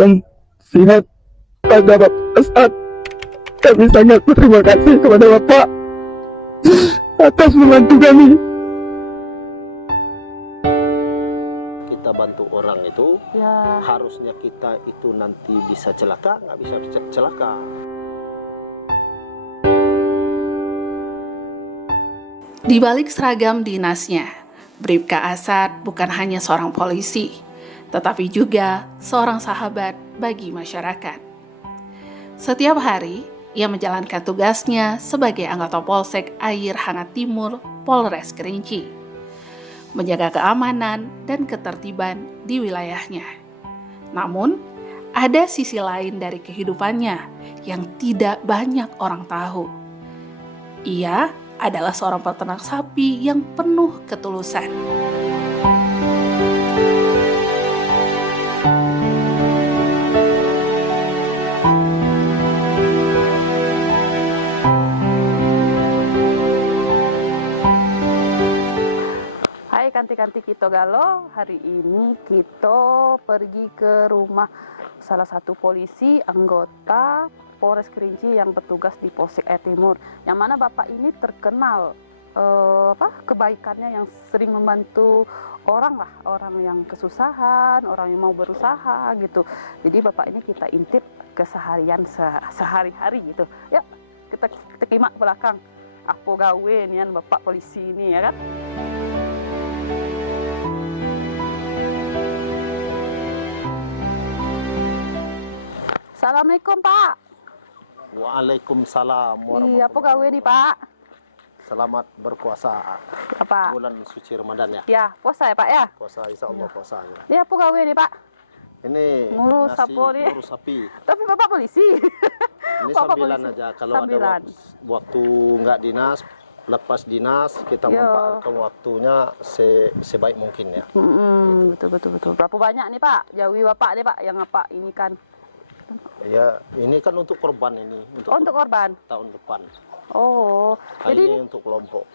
dan sehat pada Bapak saat kami sangat berterima kasih kepada Bapak atas membantu kami. Kita bantu orang itu, Ya. harusnya kita itu nanti bisa celaka, nggak bisa celaka. Di balik seragam dinasnya, Bribka Asad bukan hanya seorang polisi, tetapi juga seorang sahabat bagi masyarakat. Setiap hari, ia menjalankan tugasnya sebagai anggota Polsek Air Hangat Timur, Polres Kerinci, menjaga keamanan dan ketertiban di wilayahnya. Namun, ada sisi lain dari kehidupannya yang tidak banyak orang tahu. Ia adalah seorang peternak sapi yang penuh ketulusan. Hai kanti-kanti kita galo, hari ini kita pergi ke rumah salah satu polisi anggota Polres Kerinci yang bertugas di Polsek Air Timur, yang mana bapak ini terkenal kebaikannya, yang sering membantu orang lah, orang yang kesusahan, orang yang mau berusaha gitu. Jadi bapak ini kita intip keseharian sehari-hari gitu. Yuk kita kimak ke belakang. Apa gawe nian bapak polisi ini ya kan? Assalamualaikum Pak. Waalaikumsalam Iya, apa gawe nih Pak? Selamat berpuasa Apa? bulan suci Ramadan ya. Ya, puasa ya Pak ya? Puasa, insya Allah puasa. Ya. Iya, apa gawe nih Pak? Ini Ngurus nasi, sapo nih. ngurus sapi. Tapi Bapak polisi. Ini Bapak sambilan polisi. aja. Kalau Sambilan. ada waktu nggak dinas, lepas dinas, kita Yo. manfaatkan waktunya sebaik mungkin ya. Betul. Berapa banyak nih Pak? Jawi Bapak nih Pak yang apa ini kan? Ya, ini kan untuk korban ini. Oh, untuk korban. Tahun depan. Oh, Kali jadi ini untuk kelompok.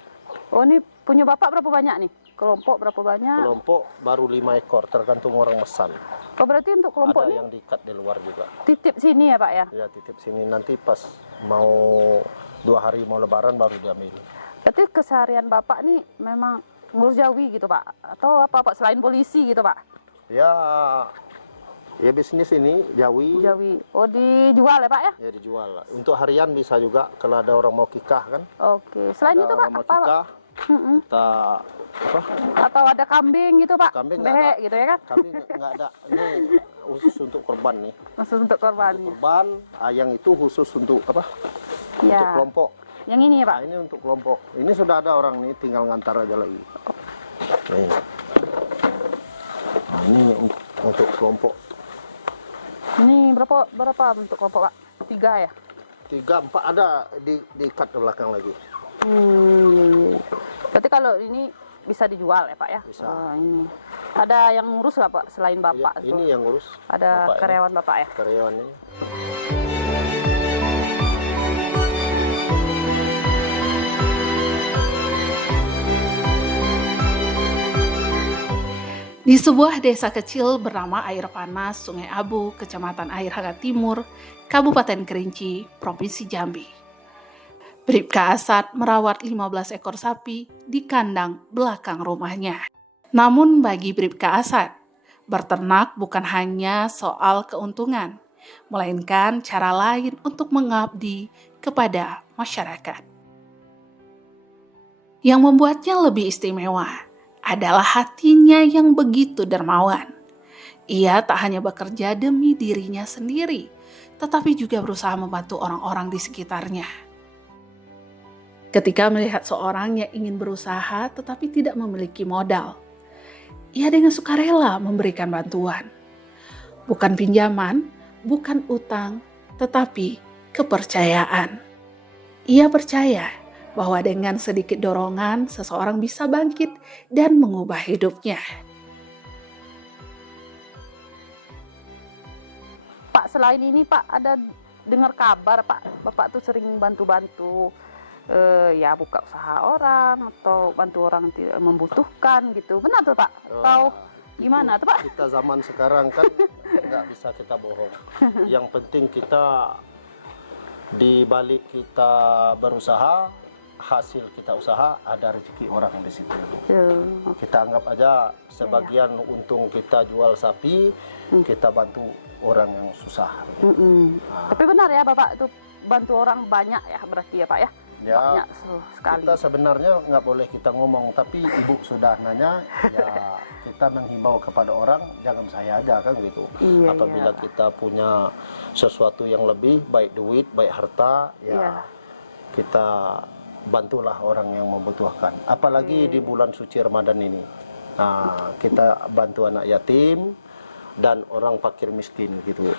oh ini punya Bapak berapa banyak nih? Kelompok berapa banyak? Kelompok baru 5 ekor, tergantung orang mesan. Oh, berarti untuk kelompok Ada ini yang diikat di luar juga. titip sini ya Pak ya? Ya, titip sini, nanti pas mau 2 hari mau lebaran baru diambil. Berarti keseharian Bapak nih memang ngurus Jawi gitu Pak? Atau apa Pak selain polisi gitu Pak? Ya bisnis ini Jawi. Jawi. Oh, dijual ya Pak ya? Ya dijual. Untuk harian bisa juga kalau ada orang mau kikah kan. Oke. Selain Ada itu Pak, orang mau apa Pak? kikah, kita apa? Atau ada kambing gitu Pak? Kambing nggak Behek ada. gitu ya kan? Kami nggak ada. Ini khusus untuk korban nih. Maksud untuk korbannya. Korban, yang itu khusus untuk apa? Untuk Ya. kelompok. Yang ini ya Pak? Nah, ini untuk kelompok. Ini sudah ada orang nih, tinggal ngantar aja lagi. Nih. Nah, ini untuk kelompok. Ini berapa untuk kelompok Pak? 3 ya? 3, 4 ada diikat ke belakang lagi. Iya. Berarti kalau ini bisa dijual ya Pak ya? Bisa. Oh, ini. Ada yang ngurus nggak Pak selain Bapak? Ya, ini yang ngurus. Ada Bapak ini. karyawan Bapak ya? Karyawan ini. Di sebuah desa kecil bernama Air Panas, Sungai Abu, Kecamatan Air Hangat Timur, Kabupaten Kerinci, Provinsi Jambi. Bribka Asad merawat 15 ekor sapi di kandang belakang rumahnya. Namun bagi Bribka Asad, berternak bukan hanya soal keuntungan, melainkan cara lain untuk mengabdi kepada masyarakat. Yang membuatnya lebih istimewa adalah hatinya yang begitu dermawan. Ia tak hanya bekerja demi dirinya sendiri, tetapi juga berusaha membantu orang-orang di sekitarnya. Ketika melihat seorang yang ingin berusaha tetapi tidak memiliki modal, ia dengan sukarela memberikan bantuan. Bukan pinjaman, bukan utang, tetapi kepercayaan. Ia percaya bahwa dengan sedikit dorongan, seseorang bisa bangkit dan mengubah hidupnya. Pak, selain ini Pak, ada dengar kabar Pak, Bapak tuh sering bantu-bantu ya buka usaha orang atau bantu orang membutuhkan gitu. Benar tuh Pak? Atau Gimana tuh Pak? Kita zaman sekarang kan nggak bisa kita bohong. Yang penting kita di balik kita berusaha, hasil kita usaha, ada rezeki orang di situ. Kita anggap aja sebagian untung kita jual sapi, kita bantu orang yang susah. Tapi benar ya Bapak itu bantu orang banyak ya berarti ya Pak ya? Ya, banyak sekali. kita sebenarnya nggak boleh kita ngomong, tapi ibu sudah nanya, ya kita menghimbau kepada orang, jangan saya aja kan gitu. Iya, Apabila iya. kita punya sesuatu yang lebih, baik duit, baik harta, ya Iya. kita bantulah orang yang membutuhkan. Apalagi di bulan suci Ramadan ini. Nah, kita bantu anak yatim dan orang fakir miskin gitu.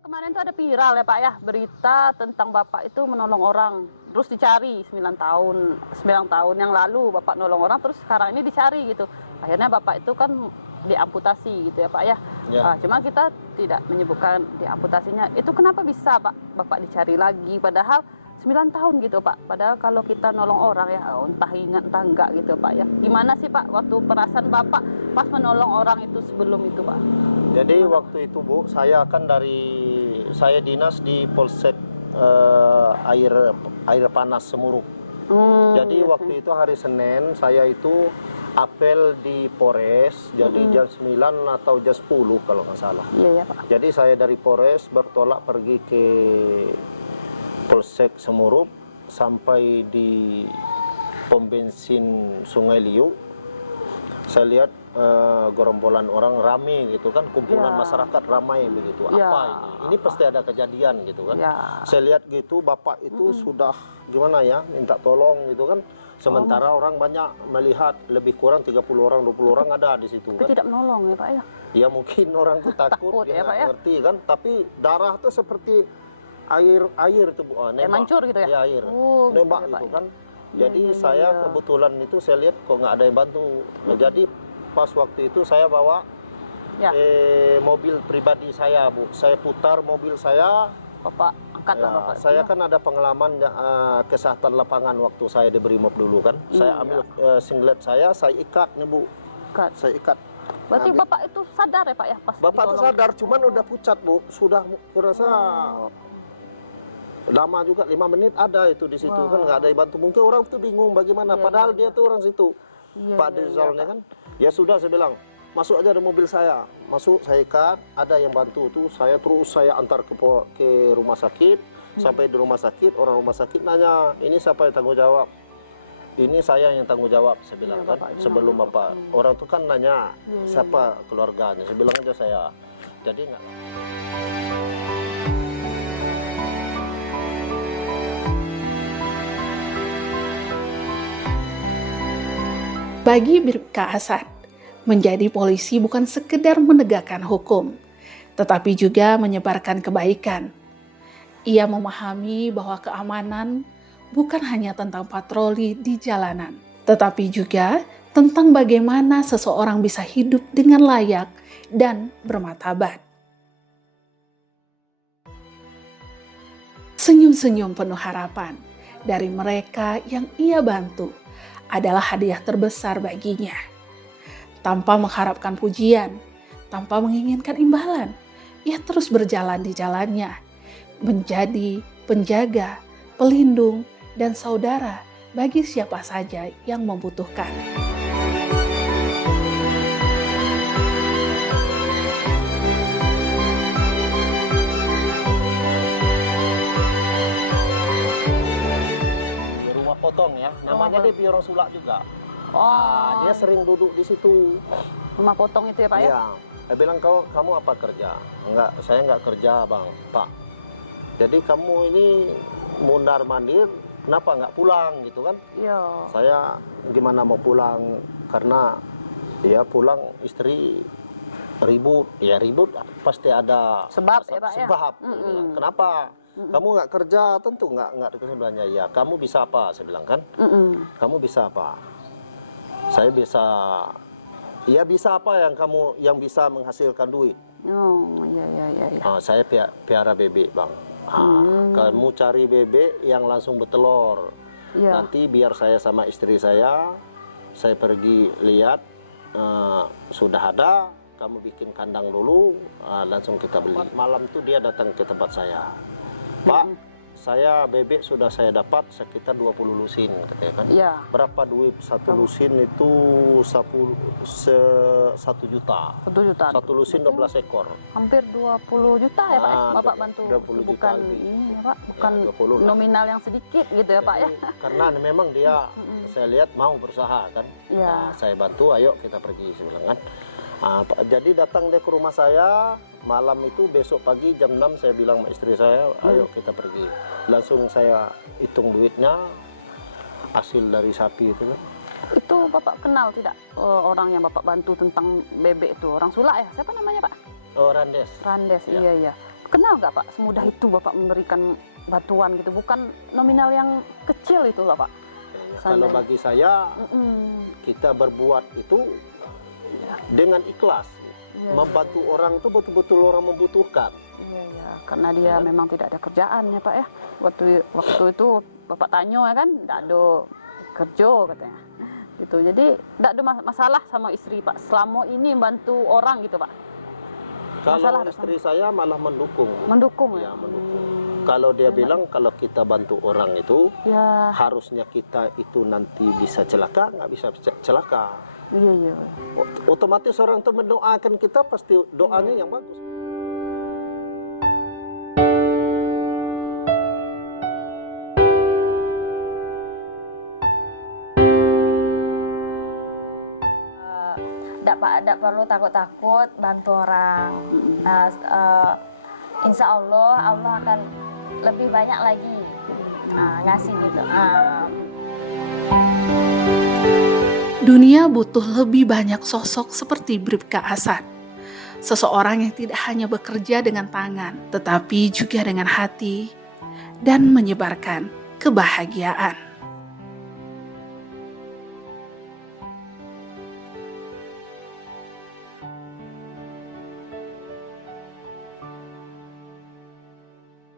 Kemarin tuh ada viral ya Pak ya, berita tentang Bapak itu menolong orang, terus dicari 9 tahun yang lalu Bapak nolong orang, terus sekarang ini dicari gitu. Akhirnya Bapak itu kan diamputasi gitu ya Pak ya. Ya. Cuma kita tidak menyebutkan diamputasinya. Itu kenapa bisa Pak Bapak dicari lagi padahal 9 tahun gitu Pak. Padahal kalau kita nolong orang ya entah ingat entah enggak gitu Pak ya. Gimana sih Pak waktu perasaan Bapak pas menolong orang itu sebelum itu Pak? Jadi waktu itu Bu, saya dinas di Polsek air panas Semuruk. Jadi waktu itu hari Senin saya itu apel di Polres, jadi jam 9 atau jam 10 kalau nggak salah. Iya ya Pak. Jadi saya dari Polres bertolak pergi ke Polsek Semuruk, sampai di pom bensin Sungai Liu. Saya lihat gerombolan orang rame gitu kan, kumpulan masyarakat ramai begitu. Apa ini? Ini pasti ada kejadian gitu kan. Saya lihat gitu, bapak itu sudah gimana ya, minta tolong gitu kan. Sementara orang banyak melihat, lebih kurang 30 orang, 20 orang ada di situ Tapi kan. tidak menolong ya Pak ya? Ya mungkin orang tuh takut, Takut dia ya, Pak, nggak ya? ngerti kan. Tapi darah tuh seperti air tuh Bu. Kayak Nembak. mancur gitu ya? Iya, air. Oh, Nembak gitu ya, Pak. gitu kan. Iya, Jadi iya, saya iya. kebetulan itu saya lihat kok nggak ada yang bantu. Nah, jadi pas waktu itu saya bawa Ya. mobil pribadi saya Bu. Saya putar mobil saya. Bapak angkatlah Ya, Bapak. saya kan ada pengalaman kesehatan lapangan waktu saya di Brimob dulu kan. Saya ambil singlet saya ikat nih Bu. Angkat. Saya ikat. Berarti Nah, Bapak itu sadar ya Pak ya pas Bapak tuh ditolong? sadar, cuman udah pucat Bu. Sudah kurasa lama juga, 5 menit ada itu di situ kan, nggak ada yang bantu. Mungkin orang tuh bingung bagaimana, padahal dia tuh orang situ. Iya, Pak iya, Dirzalnya Pak. kan, ya sudah saya bilang, masuk aja di mobil saya. Masuk, saya ikat, ada yang bantu tuh, saya antar ke rumah sakit. Sampai di rumah sakit, orang rumah sakit nanya, ini siapa yang tanggung jawab? Ini saya yang tanggung jawab, saya bilang kan. bapaknya. Sebelum Bapak, orang tuh kan nanya, Iya, siapa keluarganya? Saya bilang aja saya. Jadi nggak. Bagi Bribka Asad, menjadi polisi bukan sekedar menegakkan hukum, tetapi juga menyebarkan kebaikan. Ia memahami bahwa keamanan bukan hanya tentang patroli di jalanan, tetapi juga tentang bagaimana seseorang bisa hidup dengan layak dan bermartabat. Senyum-senyum penuh harapan dari mereka yang ia bantu adalah hadiah terbesar baginya. Tanpa mengharapkan pujian, tanpa menginginkan imbalan, ia terus berjalan di jalannya, menjadi penjaga, pelindung, dan saudara bagi siapa saja yang membutuhkan. Di rumah potong ya, namanya dia Piorong Sulak juga. Oh, Nah, dia sering duduk di situ. rumah potong itu ya Pak ya? Iya. Dia bilang, kamu apa kerja? Enggak, saya enggak kerja Bang, Pak. Jadi kamu ini mundar mandir, kenapa enggak pulang gitu kan? Iya. Saya gimana mau pulang, karena ya pulang istri ribut, ya ribut pasti ada Sebab ya Pak ya? sebab. Dia bilang, kenapa? Kamu nggak kerja? Tentu nggak kesempatannya. Ya kamu bisa apa? Saya bilang kan. Kamu bisa apa? Saya bisa Ya bisa apa yang bisa menghasilkan duit? Oh, iya. Saya piara bebek, Bang. Kamu cari bebek yang langsung bertelur. Iya. Nanti biar saya sama istri saya pergi lihat, sudah ada, kamu bikin kandang dulu, langsung kita beli. Malam itu dia datang ke tempat saya. Pak, saya bebek sudah saya dapat sekitar 20 lusin, katanya kan. Iya. Berapa duit satu lusin itu? 1 juta. 1 juta. Satu lusin 12 ekor. Hampir 20 juta ya Pak, Bapak bantu. 20 juta Bukan lebih. ini ya Pak, bukan Ya, 20 lah. nominal yang sedikit gitu ya Pak ya. Karena memang dia, saya lihat mau berusaha kan. Iya. Saya bantu, ayo kita pergi, saya bilang kan. Jadi datang dia ke rumah saya, malam itu besok pagi jam 6 saya bilang sama istri saya, ayo kita pergi. Langsung saya hitung duitnya, hasil dari sapi itu kan. Itu Bapak kenal tidak orang yang Bapak bantu tentang bebek itu? Orang Sulak ya? Siapa namanya Pak? Oh, Randes. Randes, Ya. iya. Kenal nggak Pak? Semudah itu Bapak memberikan bantuan gitu? Bukan nominal yang kecil itu lah Pak? Kalau bagi saya, kita berbuat itu dengan ikhlas. Iya. Membantu orang itu betul-betul orang membutuhkan. Iya, karena dia memang tidak ada kerjaan ya Pak ya. Waktu itu Bapak tanya ya kan, tidak ada kerja katanya. Gitu. Jadi tidak ada masalah sama istri Pak. Selama ini bantu orang gitu Pak. Kalau istri saya malah mendukung. Mendukung Ya, ya. mendukung. Kalau dia bilang kalau kita bantu orang itu, Ya, harusnya kita itu nanti bisa celaka, nggak bisa celaka. iya. Otomatis orang itu mendoakan kita, pasti doanya yang bagus. Tidak perlu takut-takut bantu orang. Insya Allah akan lebih banyak lagi ngasih gitu. Dunia butuh lebih banyak sosok seperti Bribka Asad. Seseorang yang tidak hanya bekerja dengan tangan, tetapi juga dengan hati dan menyebarkan kebahagiaan.